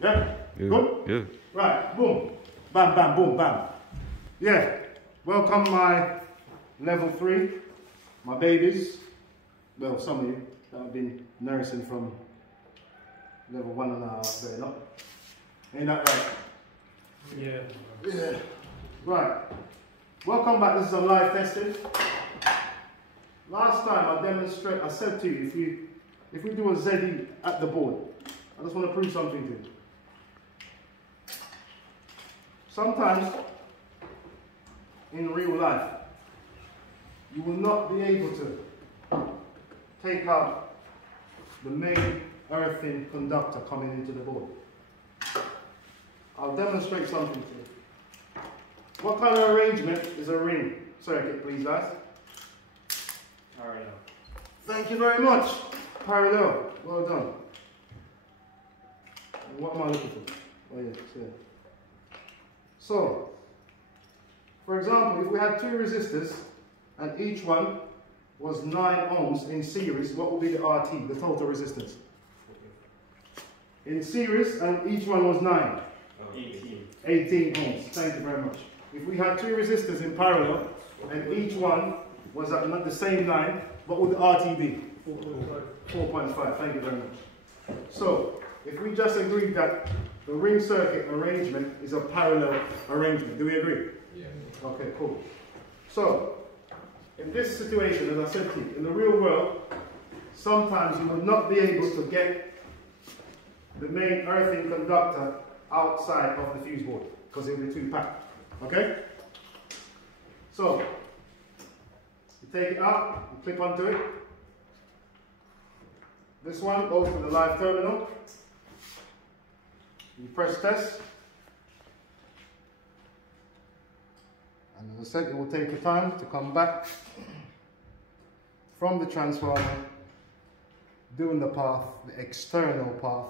Yeah? Yeah. Good? Yeah. Right, boom. Bam, bam, boom, bam. Yeah. Welcome my level 3, my babies. Well, some of you that have been nursing from level 1.5 there, no? Ain't that right? Yeah. Yeah. Right. Welcome back. This is a live testing. Last time I said to you, if we do a ZE at the board, I just want to prove something to you. Sometimes in real life, you will not be able to take out the main earthing conductor coming into the board. I'll demonstrate something to you. What kind of arrangement is a ring circuit, please, guys? Parallel. Thank you very much. Parallel. Well done. And what am I looking for? Oh, yeah, it's here. So, for example, if we had 2 resistors and each one was 9 ohms in series, what would be the RT, the total resistance? In series, and each one was 9. 18 ohms. Thank you very much. If we had 2 resistors in parallel and each one was at the same 9, what would the RT be? 4.5. Thank you very much. So, if we just agreed that the ring circuit arrangement is a parallel arrangement, do we agree? Yeah. Okay, cool. So, in this situation, as I said to you, in the real world, sometimes you will not be able to get the main earthing conductor outside of the fuse board because it will be too packed. Okay? So, you take it out, you clip onto it. This one goes to the live terminal. You press test. And as I said, it will take your time to come back from the transformer, doing the path, the external path,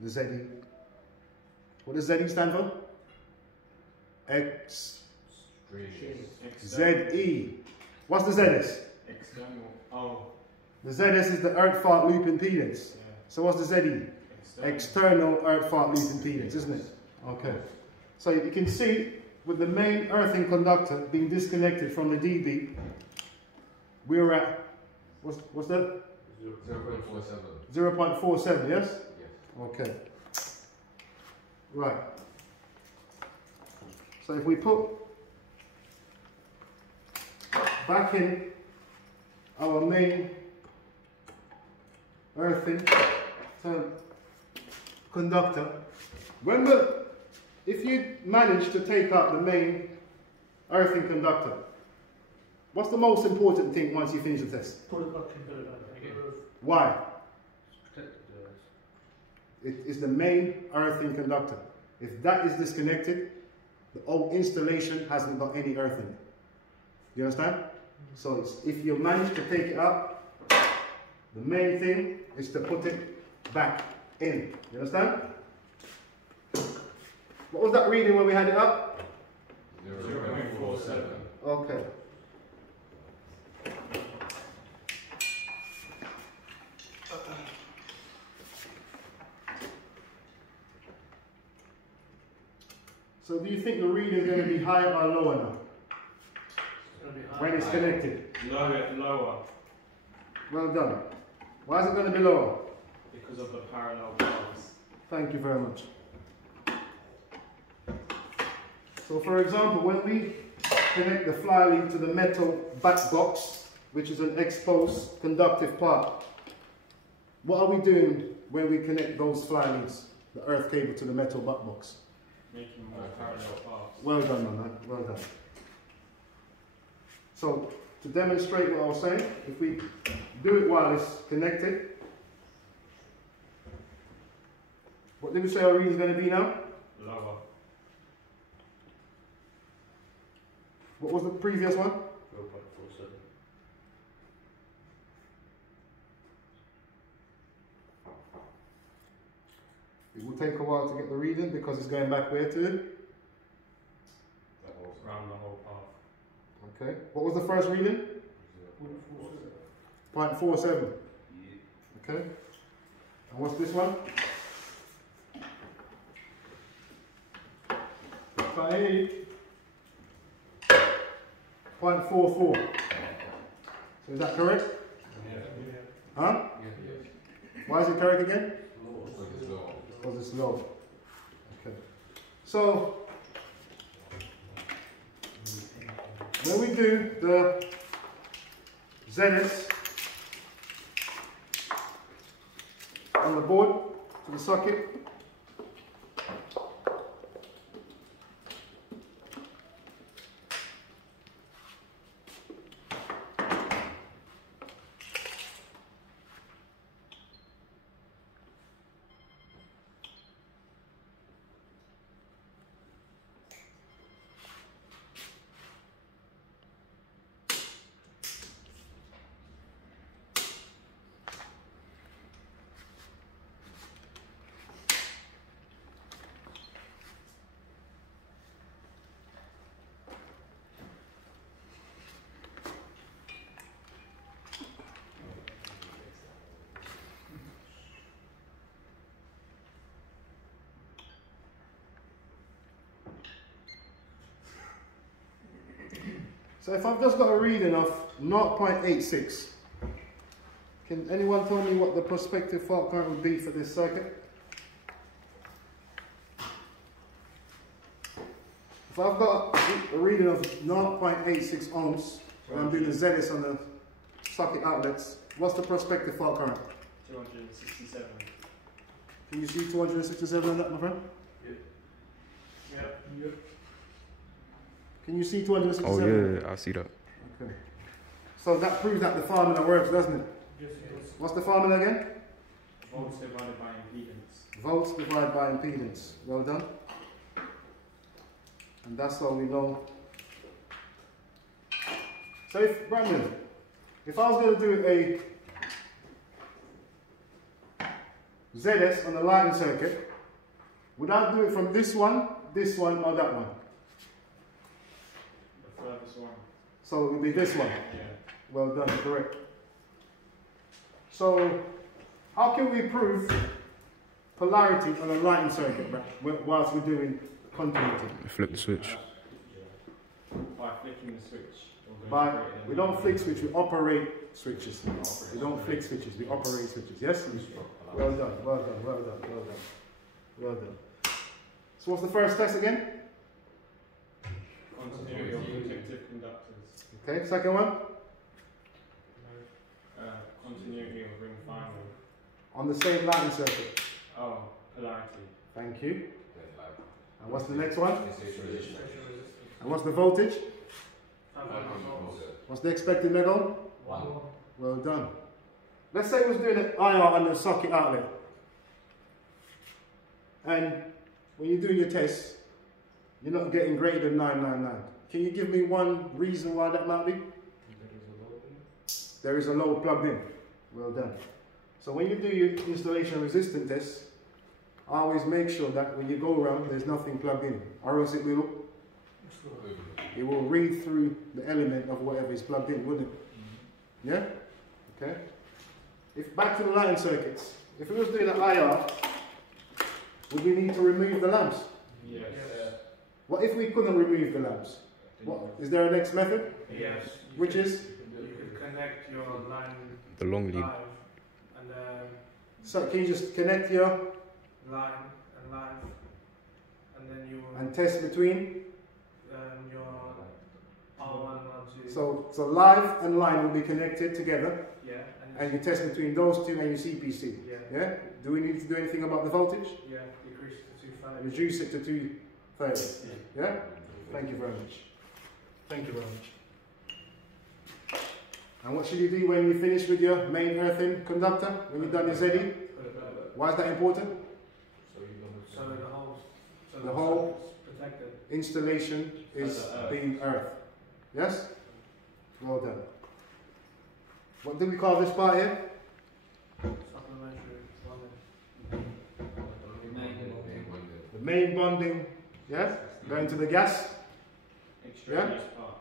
the ZE. What does ZE stand for? ZE. What's the ZS? External. Oh. The ZS is the earth fault loop impedance. Yeah. So what's the ZE? External earth fault loop impedance, isn't it? Okay. So you can see with the main earthing conductor being disconnected from the DB, we're at, what's that? 0.47. 0.47, yes? Yes. Okay. Right. So if we put back in our main earthing conductor, remember, if you manage to take out the main earthing conductor, what's the most important thing once you finish the test? Put it back in the Why? It is the main earthing conductor. If that is disconnected, the whole installation hasn't got any earth in it. You understand? So if you manage to take it out, the main thing is to put it back in. You understand? What was that reading when we had it up? 0.47. Okay. So do you think the reading is going to be higher or lower now? When it's connected? Lower. Well done. Why is it going to be lower? Because of the parallel paths. Thank you very much. So for example, when we connect the fly link to the metal back box, which is an exposed conductive part, what are we doing when we connect those fly links, the earth cable to the metal back box? Making more parallel paths. Well done, man. Well done. So, to demonstrate what I was saying, if we do it while it's connected, what did we say our reading is going to be now? Lower. What was the previous one? 0.47. It will take a while to get the reading because it's going back where to? Around the whole path. Okay. What was the first reading? 0.47. Okay. And what's this one? Can't hear you. 0.44. So is that correct? Huh? Why is it correct again? Because it's low. Okay. So when we do the ZS on the board to the socket, so if I've just got a reading of 0.86, can anyone tell me what the prospective fault current would be for this circuit? If I've got a reading of 0.86 ohms, when I'm doing the ZS on the socket outlets, what's the prospective fault current? 267. Can you see 267 on that, my friend? Yep. Can you see 267? Oh yeah, I see that. Okay. So that proves that the formula works, doesn't it? Yes. What's the formula again? Volts divided by impedance. Volts divided by impedance. Well done. And that's how we know. So if, Brandon, if I was going to do a ZS on the lighting circuit, would I do it from this one, or that one? The furthest one. So it would be this one. Yeah. Well done, correct. So how can we prove polarity on a lighting circuit whilst we're doing continuity? Flip the switch. By flicking the switch. We don't flick switch, we operate switches. We don't flick switches, we operate switches. Yes? Well done, well done, well done, well done. Well done. So what's the first test again? Continuity of protective conductors. Okay, second one? Continuity of ring finder. On the same lighting circuit. Oh, polarity. Thank you. And what's the next one? And what's the voltage? What's the expected megaohm? 1. Well done. Let's say we was doing an IR on the socket outlet. And when you're doing your tests, you're not getting greater than 999. Can you give me one reason why that might be? There is a load plugged in. Well done. So when you do your installation resistance test, always make sure that when you go around, there's nothing plugged in, or else it will read through the element of whatever is plugged in, wouldn't it? Yeah? Okay. If back to the lighting circuits, if we was doing an IR, would we need to remove the lamps? Yes. What if we couldn't remove the lamps? What, is there a next method? Yes. Which is? You could connect your line The long lead. live and So can you just connect your line and live, and then you will and test between? your R1 and R2. So live and line will be connected together, yeah, and you test between those two and your CPC. yeah, Yeah? Do we need to do anything about the voltage? yeah, decrease to 250. Reduce it to 230. Yeah? Thank you very much. Thank you very much. And what should you do when you finish with your main earthing conductor? When you've done your ZE? Put it back. Why is that important? So The whole it's protected. installation is being earthed. Yes? Well done. What do we call this part here? Supplementary bonding. The main bonding, yes? Going to the gas. Extraneous part.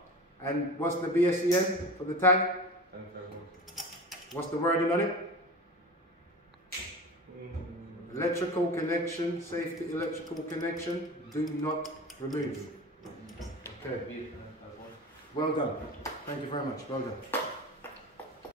And what's the BSEN for the tag? What's the wording on it? Electrical connection, safety electrical connection. Do not Remove. Okay. Well done. Thank you very much. Well done.